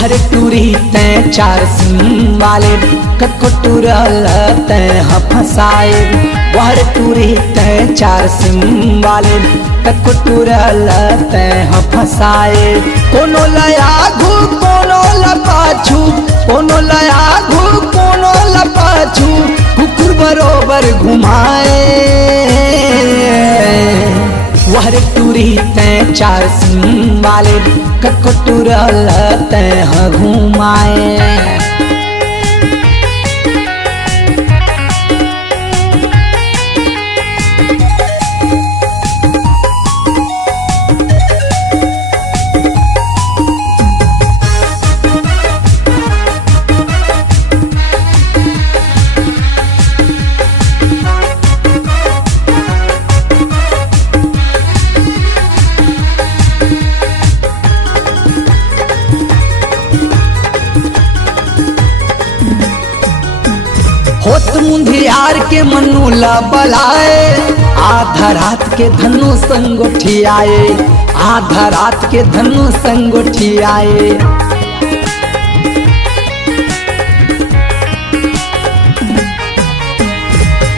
वहर टूरी तैं चार सिंह वाले कको टूरल तैं फसाए। वहर टूरी तैं चार सिंह वाले कको टूरल तैं फसाए। कोनो लया घू कोनो लपाछू, कोनो लया घू कोनो लपाछू, कुकुर बरोबर घुमाए। वहर टूरी तैं चार सिंह वाले कको टूरल तैं घुमाए। होत मुंधियार के मनुला बलाए, आधा रात के धनु संगोठियाए। आधा रात के धनु संगोठियाए।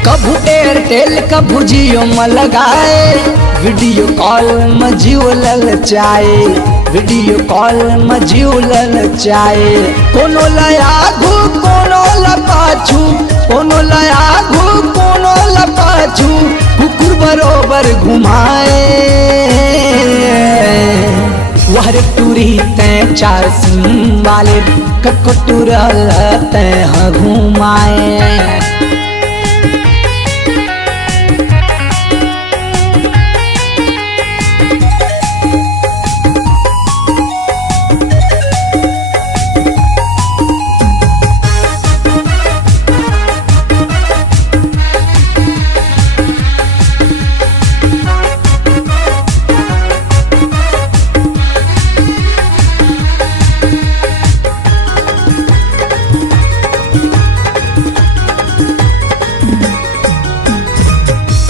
कभू एयरटेल कभू जियो में लगाए, वीडियो कॉल में जियो ललचाए। वीडियो कॉल में जियो ललचाए। कोनो लया घू कोनो लपाछू, कोनो लया घू कोनो लपाछू, कुकुर बरोबर घुमाए। वहर टूरी तैं चार सिंह वाले कको टूरल तैं घुमाए।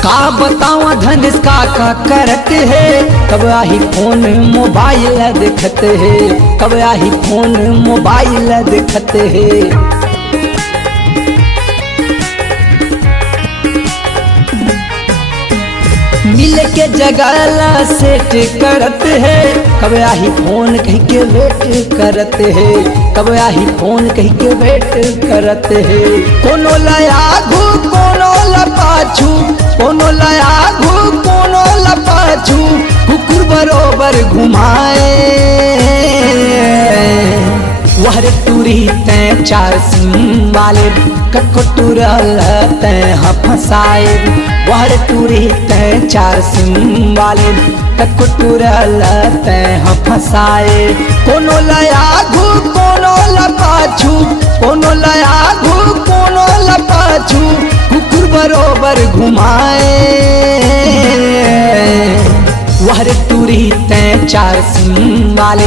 का बतावा धनुष का करत है, कब आही फोन मोबाइल देखते है। कब आही फोन मोबाइल देखते है। मिल के जगह सेट करत है, कब आही फोन कह के वेट करत है। कब आही फोन कह के वेट करत है। कोनो लया घू कोनो लपाछू, कोनो लया घू कोनो लपाछू, कुकुर बरोबर घुमाए। वहर टूरी तैं चार सिंह वाले कको टूरल तैं फसाए। वहर टूरी तैं चार सिंह वाले कको टूरल तैं फसाए। कोनो लया घू कोनो लपाछू, कोनो लया घू कोनो लपाछू, कुकुर बरोबर घुमाए। वहर टूरी तैं चार सिंह वाले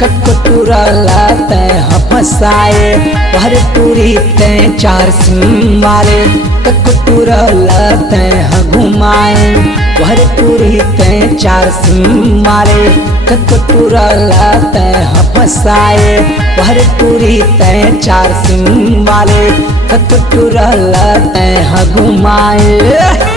कको टूरल तैं फसाए। वहर टूरी तैं चार सिंह वाले कको टूरल तैं घुमाए। वहर टूरी तैं चार सिंह वाले कको टूरल तैं फसाए। वहर टूरी तैं चार सिंह वाले कको टूरल तैं घुमाए।